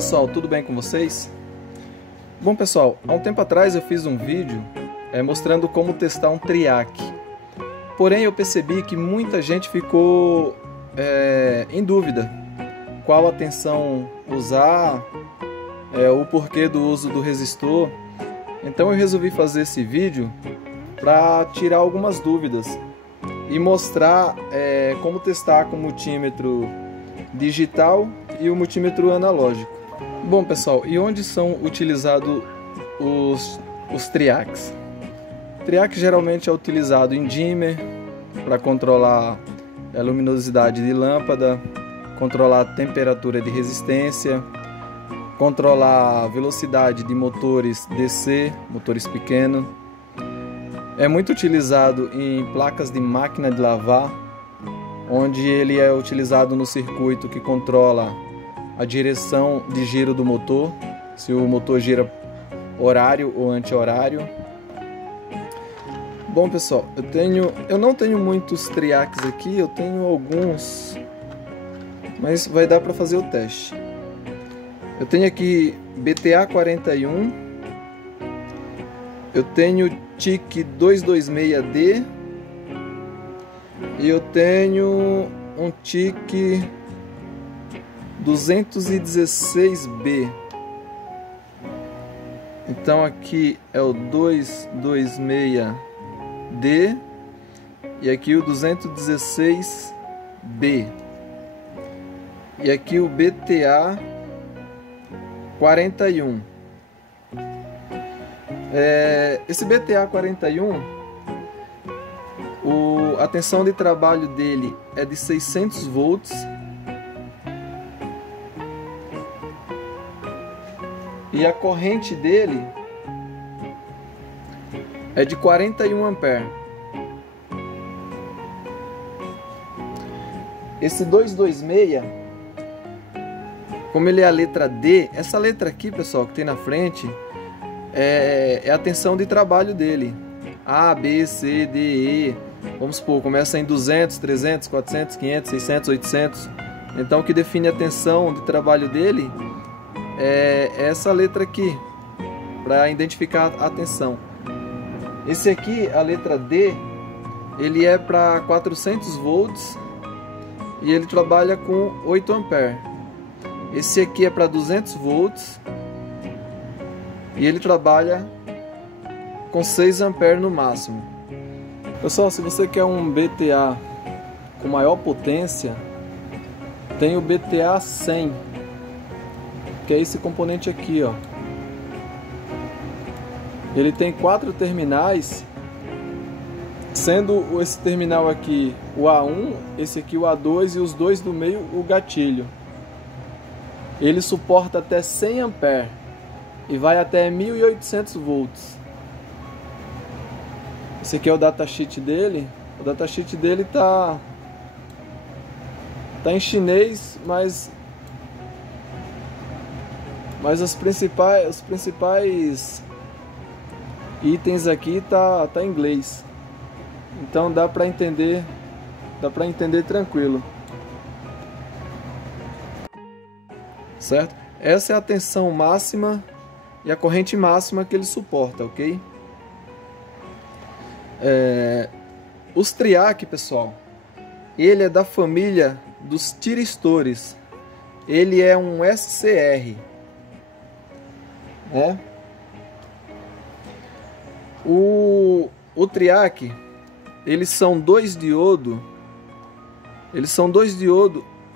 pessoal, tudo bem com vocês? Bom pessoal, há um tempo atrás eu fiz um vídeo mostrando como testar um triac. Porém eu percebi que muita gente ficou em dúvida qual a tensão usar, o porquê do uso do resistor. Então eu resolvi fazer esse vídeo para tirar algumas dúvidas e mostrar como testar com o multímetro digital e o multímetro analógico. Bom pessoal, e onde são utilizados os triacs? O triac geralmente é utilizado em dimmer para controlar a luminosidade de lâmpada, controlar a temperatura de resistência, controlar a velocidade de motores DC, motores pequenos. É muito utilizado em placas de máquina de lavar, onde ele é utilizado no circuito que controla a direção de giro do motor, se o motor gira horário ou anti-horário. Bom pessoal, eu não tenho muitos triacs aqui, eu tenho alguns, mas vai dar para fazer o teste. Eu tenho aqui BTA41, eu tenho TIC 226D e eu tenho um TIC 216B. Então aqui é o 226D e aqui o 216B. E aqui o BTA 41. Esse BTA 41, a tensão de trabalho dele é de 600 volts e a corrente dele é de 41 amperes. Esse 226, como ele é a letra D, essa letra aqui, pessoal, que tem na frente, é a tensão de trabalho dele. A, B, C, D, E. Vamos supor, começa em 200, 300, 400, 500, 600, 800. Então o que define a tensão de trabalho dele é essa letra aqui, para identificar a tensão. Esse aqui, a letra D, ele é para 400 volts e ele trabalha com 8 amperes. Esse aqui é para 200 volts e ele trabalha com 6 amperes no máximo. Pessoal, se você quer um BTA com maior potência, tem o BTA 100, que é esse componente aqui, ó. Ele tem 4 terminais, sendo esse terminal aqui o A1, esse aqui o A2 e os dois do meio o gatilho. Ele suporta até 100 amperes e vai até 1800 volts. Esse aqui é o datasheet dele. O datasheet dele tá em chinês, mas os principais itens aqui tá em inglês. Então dá para entender tranquilo. Certo? Essa é a tensão máxima e a corrente máxima que ele suporta, ok? Os triac, pessoal, ele é da família dos tiristores. Ele é um SCR, né? O triac, eles são dois diodos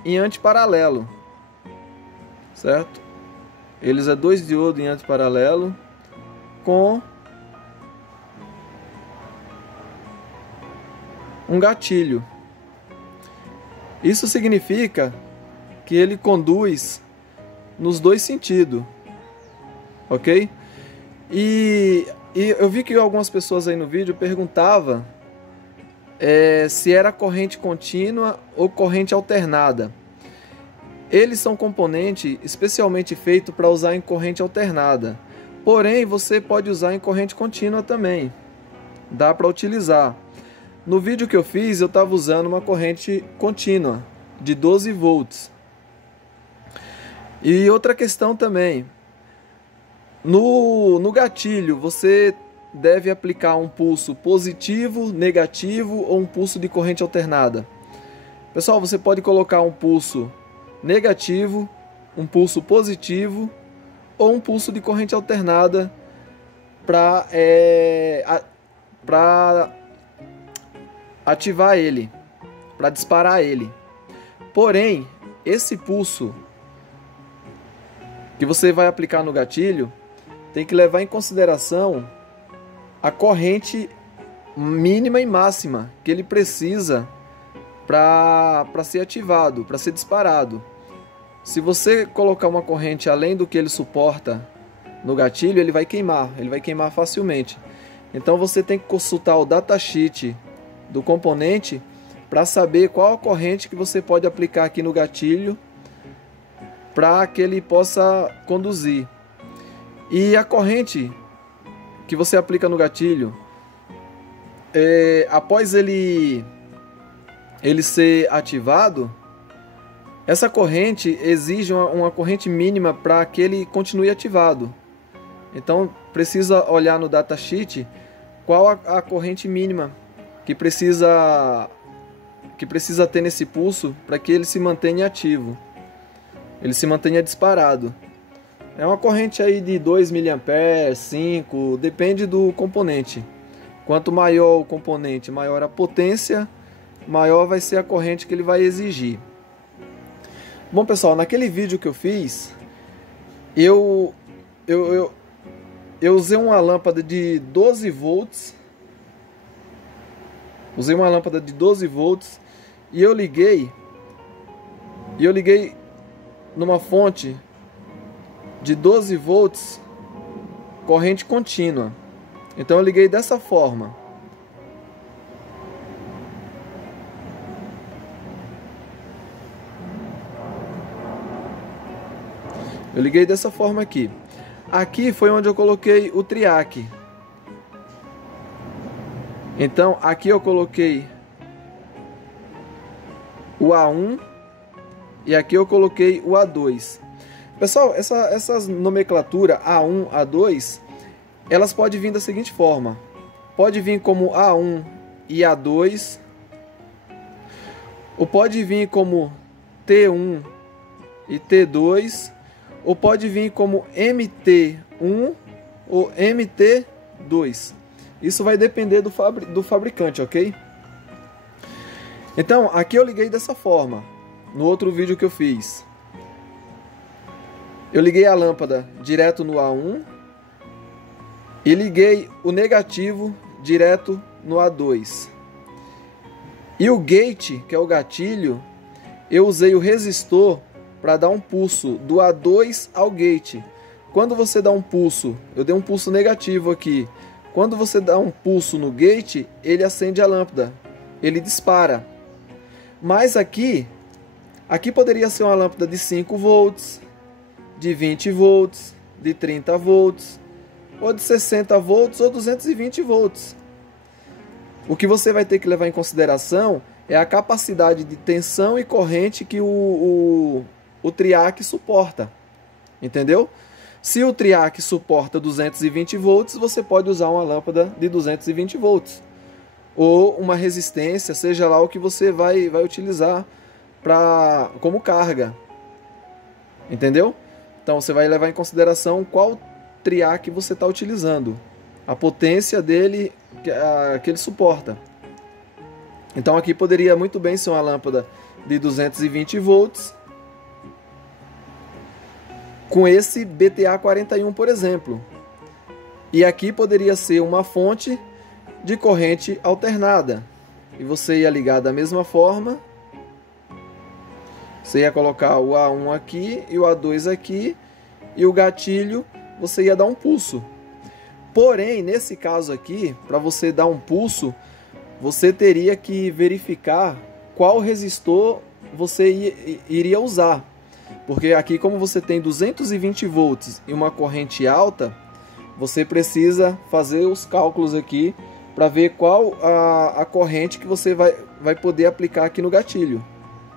em antiparalelo, certo? Eles é dois diodos em antiparalelo com um gatilho. Isso significa que ele conduz nos dois sentidos, ok? E eu vi que algumas pessoas aí no vídeo perguntavam se era corrente contínua ou corrente alternada. Eles são componentes especialmente feitos para usar em corrente alternada. Porém, você pode usar em corrente contínua também. Dá para utilizar. No vídeo que eu fiz, eu estava usando uma corrente contínua de 12 volts. E outra questão também, no gatilho você deve aplicar um pulso positivo, negativo ou um pulso de corrente alternada. Pessoal, você pode colocar um pulso negativo, um pulso positivo ou um pulso de corrente alternada para ativar ele, para disparar ele. Porém, esse pulso que você vai aplicar no gatilho tem que levar em consideração a corrente mínima e máxima que ele precisa para ser ativado, para ser disparado. Se você colocar uma corrente além do que ele suporta no gatilho, ele vai queimar facilmente. Então você tem que consultar o datasheet do componente para saber qual a corrente que você pode aplicar aqui no gatilho para que ele possa conduzir. E a corrente que você aplica no gatilho, após ele ser ativado, essa corrente exige uma corrente mínima para que ele continue ativado. Então precisa olhar no datasheet qual a corrente mínima que precisa ter nesse pulso para que ele se mantenha ativo, ele se mantenha disparado. É uma corrente aí de 2 mA, 5, depende do componente. Quanto maior o componente, maior a potência, maior vai ser a corrente que ele vai exigir. Bom, pessoal, naquele vídeo que eu fiz, eu usei uma lâmpada de 12 volts. Usei uma lâmpada de 12 volts e eu liguei numa fonte de 12 volts corrente contínua. Então eu liguei dessa forma. Eu liguei dessa forma aqui. Aqui foi onde eu coloquei o triac. Então aqui eu coloquei o A1 e aqui eu coloquei o A2. Pessoal, essas nomenclatura A1, A2, elas podem vir da seguinte forma. Pode vir como A1 e A2, ou pode vir como T1 e T2, ou pode vir como MT1 ou MT2. Isso vai depender do fabricante, ok? Então, aqui eu liguei dessa forma, no outro vídeo que eu fiz. Eu liguei a lâmpada direto no A1 e liguei o negativo direto no A2. E o gate, que é o gatilho, eu usei o resistor para dar um pulso do A2 ao gate. Quando você dá um pulso, eu dei um pulso negativo aqui. Quando você dá um pulso no gate, ele acende a lâmpada, ele dispara. Mas aqui poderia ser uma lâmpada de 5 volts, de 20 volts, de 30 volts, ou de 60 volts ou 220 volts. O que você vai ter que levar em consideração é a capacidade de tensão e corrente que o triac suporta. Entendeu? Se o triac suporta 220 volts, você pode usar uma lâmpada de 220 volts. Ou uma resistência, seja lá o que você vai utilizar como carga. Entendeu? Então você vai levar em consideração qual triac você está utilizando. A potência dele que ele suporta. Então aqui poderia muito bem ser uma lâmpada de 220 volts com esse BTA41, por exemplo. E aqui poderia ser uma fonte de corrente alternada. E você ia ligar da mesma forma. Você ia colocar o A1 aqui e o A2 aqui. E o gatilho você ia dar um pulso. Porém, nesse caso aqui, para você dar um pulso, você teria que verificar qual resistor você iria usar. Porque aqui, como você tem 220 volts e uma corrente alta, você precisa fazer os cálculos aqui para ver qual a corrente que você vai poder aplicar aqui no gatilho,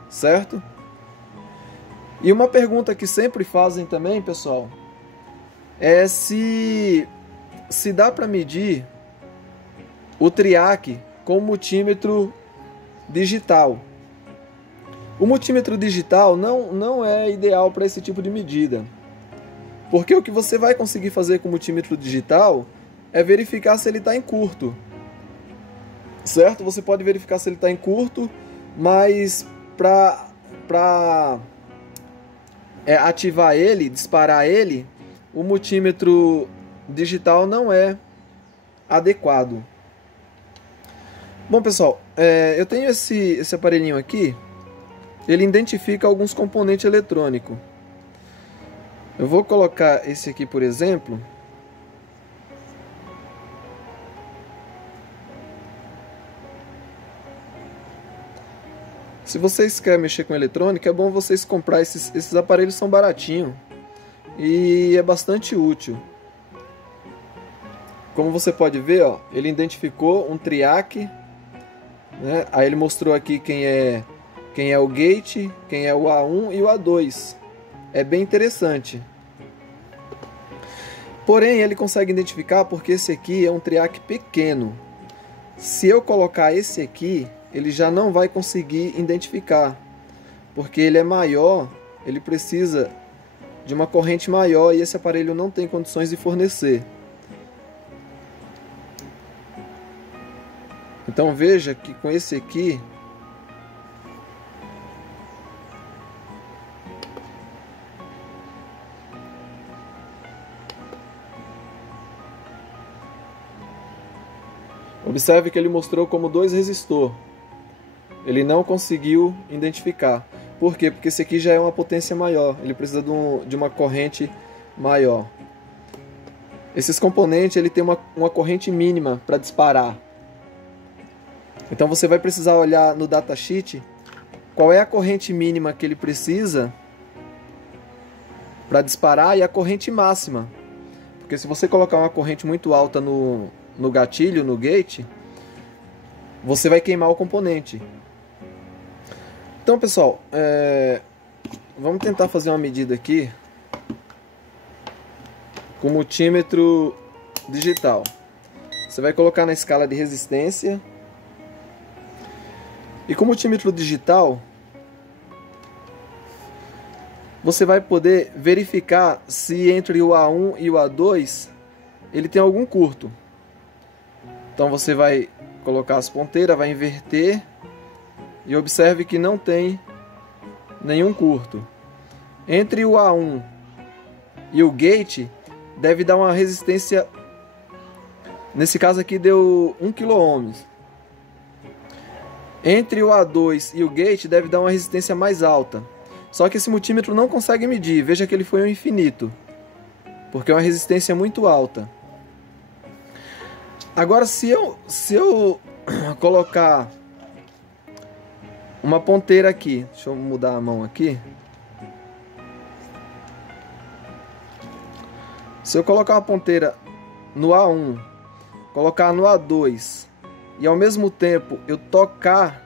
certo? E uma pergunta que sempre fazem também, pessoal, é se dá para medir o triac com multímetro digital. O multímetro digital não é ideal para esse tipo de medida, porque o que você vai conseguir fazer com o multímetro digital é verificar se ele está em curto, certo? Você pode verificar se ele está em curto, mas para ativar ele, disparar ele, o multímetro digital não é adequado. Bom, pessoal, eu tenho esse aparelhinho aqui. Ele identifica alguns componentes eletrônicos. Eu vou colocar esse aqui, por exemplo. Se vocês querem mexer com eletrônica, é bom vocês comprar esses aparelhos, são baratinhos e é bastante útil. Como você pode ver, ó, ele identificou um triac, né? Aí ele mostrou aqui quem é o gate, quem é o A1 e o A2. É bem interessante. Porém, ele consegue identificar porque esse aqui é um triac pequeno. Se eu colocar esse aqui, ele já não vai conseguir identificar, porque ele é maior, ele precisa de uma corrente maior e esse aparelho não tem condições de fornecer. Então veja que com esse aqui, observe que ele mostrou como 2 resistor. Ele não conseguiu identificar. Por quê? Porque esse aqui já é uma potência maior. Ele precisa de uma corrente maior. Esses componentes ele tem uma corrente mínima para disparar. Então você vai precisar olhar no datasheet qual é a corrente mínima que ele precisa para disparar e a corrente máxima. Porque se você colocar uma corrente muito alta no gatilho, no gate, você vai queimar o componente. Então, pessoal, vamos tentar fazer uma medida aqui com multímetro digital. Você vai colocar na escala de resistência. E com multímetro digital, você vai poder verificar se entre o A1 e o A2 ele tem algum curto. Então você vai colocar as ponteiras, vai inverter e observe que não tem nenhum curto. Entre o A1 e o gate deve dar uma resistência, nesse caso aqui deu 1 kΩ. Entre o A2 e o gate deve dar uma resistência mais alta. Só que esse multímetro não consegue medir, veja que ele foi ao infinito, porque é uma resistência muito alta. Agora se eu colocar uma ponteira aqui, deixa eu mudar a mão aqui. Se eu colocar uma ponteira no A1, colocar no A2 e ao mesmo tempo eu tocar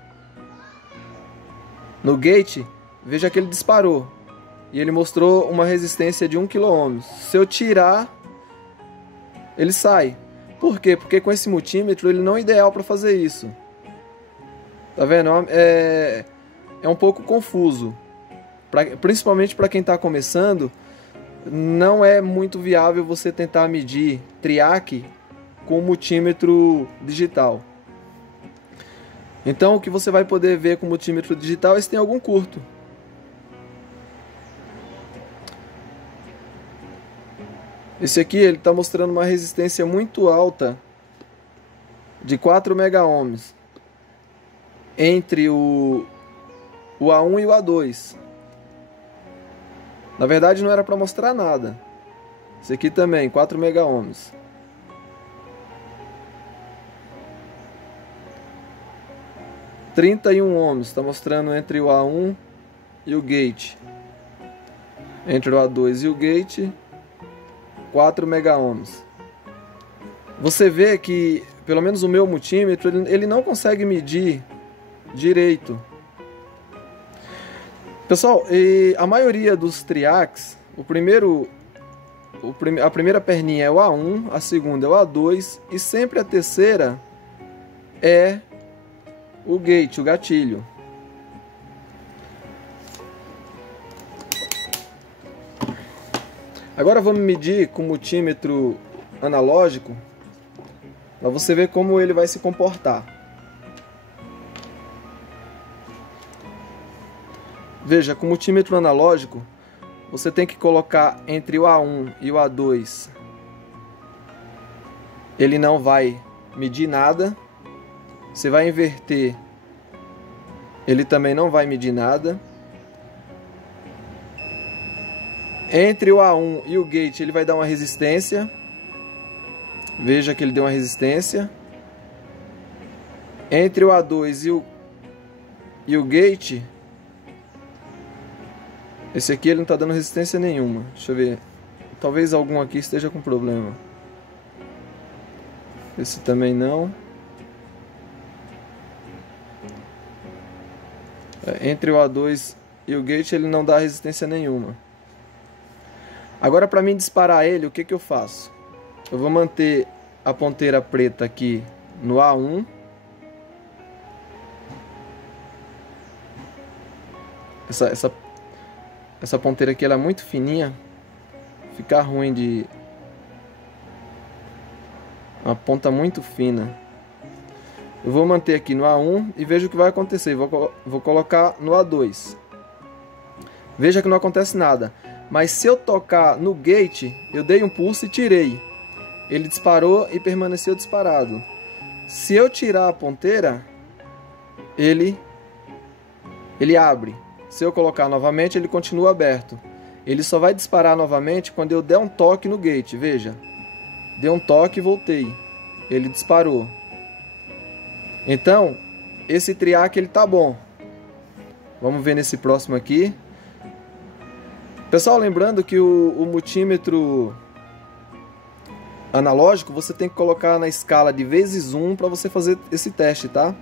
no gate, veja que ele disparou e ele mostrou uma resistência de 1 kΩ. Se eu tirar, ele sai. Por quê? Porque com esse multímetro ele não é ideal para fazer isso. Tá vendo? É um pouco confuso. Principalmente para quem está começando, não é muito viável você tentar medir triac com multímetro digital. Então o que você vai poder ver com multímetro digital é se tem algum curto. Esse aqui ele está mostrando uma resistência muito alta de 4 megaohms entre o A1 e o A2. Na verdade não era para mostrar nada. Esse aqui também, 4 megaohms. – 31 ohms, está mostrando entre o A1 e o gate. Entre o A2 e o gate, 4 megaohms. Você vê que, pelo menos o meu multímetro, ele não consegue medir direito. Pessoal, e a maioria dos triacs, a primeira perninha é o A1, a segunda é o A2 e sempre a terceira é o gate, o gatilho. Agora vamos medir com o multímetro analógico para você ver como ele vai se comportar. Veja, com o multímetro analógico, você tem que colocar entre o A1 e o A2. Ele não vai medir nada. Você vai inverter, ele também não vai medir nada. Entre o A1 e o gate, ele vai dar uma resistência. Veja que ele deu uma resistência. Entre o A2 e o gate, esse aqui ele não está dando resistência nenhuma. Deixa eu ver. Talvez algum aqui esteja com problema. Esse também não. Entre o A2 e o gate ele não dá resistência nenhuma. Agora, para mim disparar ele, o que eu faço? Eu vou manter a ponteira preta aqui no A1. Essa ponteira aqui ela é muito fininha. Fica ruim de... Uma ponta muito fina. Eu vou manter aqui no A1 e vejo o que vai acontecer. Vou colocar no A2. Veja que não acontece nada. Mas se eu tocar no gate, eu dei um pulso e tirei. Ele disparou e permaneceu disparado. Se eu tirar a ponteira, ele abre. Se eu colocar novamente, ele continua aberto. Ele só vai disparar novamente quando eu der um toque no gate. Veja. Dei um toque e voltei. Ele disparou. Então, esse triac ele tá bom. Vamos ver nesse próximo aqui. Pessoal, lembrando que o multímetro analógico você tem que colocar na escala de vezes 1 para você fazer esse teste, tá?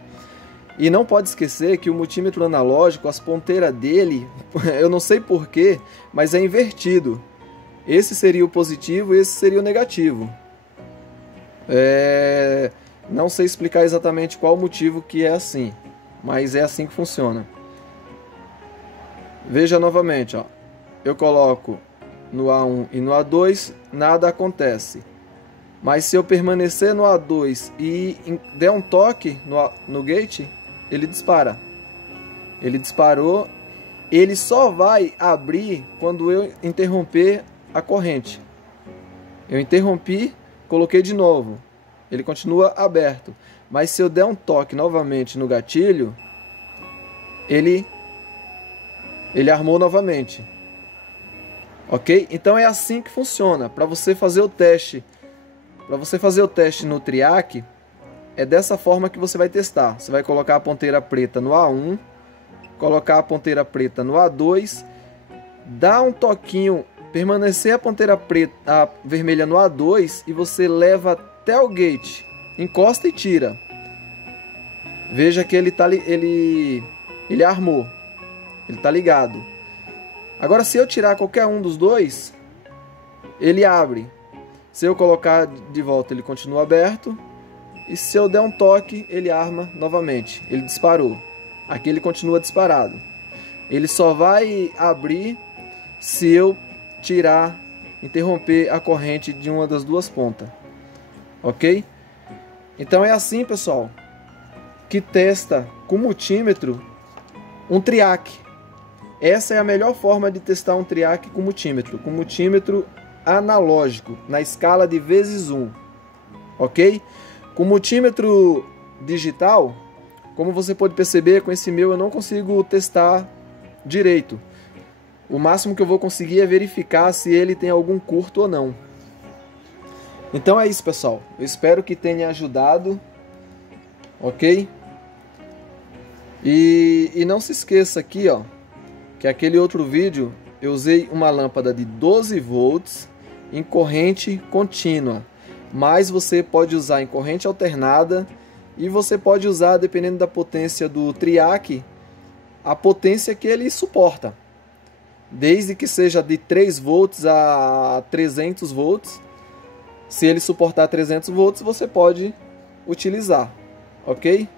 E não pode esquecer que o multímetro analógico, as ponteiras dele, eu não sei porquê, mas é invertido. Esse seria o positivo e esse seria o negativo. Não sei explicar exatamente qual o motivo que é assim, mas é assim que funciona. Veja novamente, ó. Eu coloco no A1 e no A2, nada acontece. Mas se eu permanecer no A2 e der um toque no gate, ele dispara. Ele disparou. Ele só vai abrir quando eu interromper a corrente. Eu interrompi, coloquei de novo. Ele continua aberto. Mas se eu der um toque novamente no gatilho, ele armou novamente. Ok? Então é assim que funciona. Para você fazer o teste, no triac, é dessa forma que você vai testar. Você vai colocar a ponteira preta no A1, colocar a ponteira preta no A2, dar um toquinho, permanecer a ponteira preta, a vermelha no A2 e você leva até o gate, encosta e tira. Veja que ele armou, ele tá ligado. Agora, se eu tirar qualquer um dos dois, ele abre. Se eu colocar de volta, ele continua aberto. E se eu der um toque, ele arma novamente. Ele disparou. Aqui ele continua disparado. Ele só vai abrir se eu interromper a corrente de uma das duas pontas. Ok? Então é assim, pessoal, que testa com multímetro um triac. Essa é a melhor forma de testar um triac com multímetro analógico, na escala de vezes 1, ok? Com multímetro digital, como você pode perceber, com esse meu eu não consigo testar direito. O máximo que eu vou conseguir é verificar se ele tem algum curto ou não. Então é isso, pessoal. Eu espero que tenha ajudado, ok? E não se esqueça aqui, ó, que aquele outro vídeo eu usei uma lâmpada de 12 volts em corrente contínua, mas você pode usar em corrente alternada e você pode usar, dependendo da potência do triac, a potência que ele suporta. desde que seja de 3 volts a 300 volts. Se ele suportar 300 volts, você pode utilizar, ok?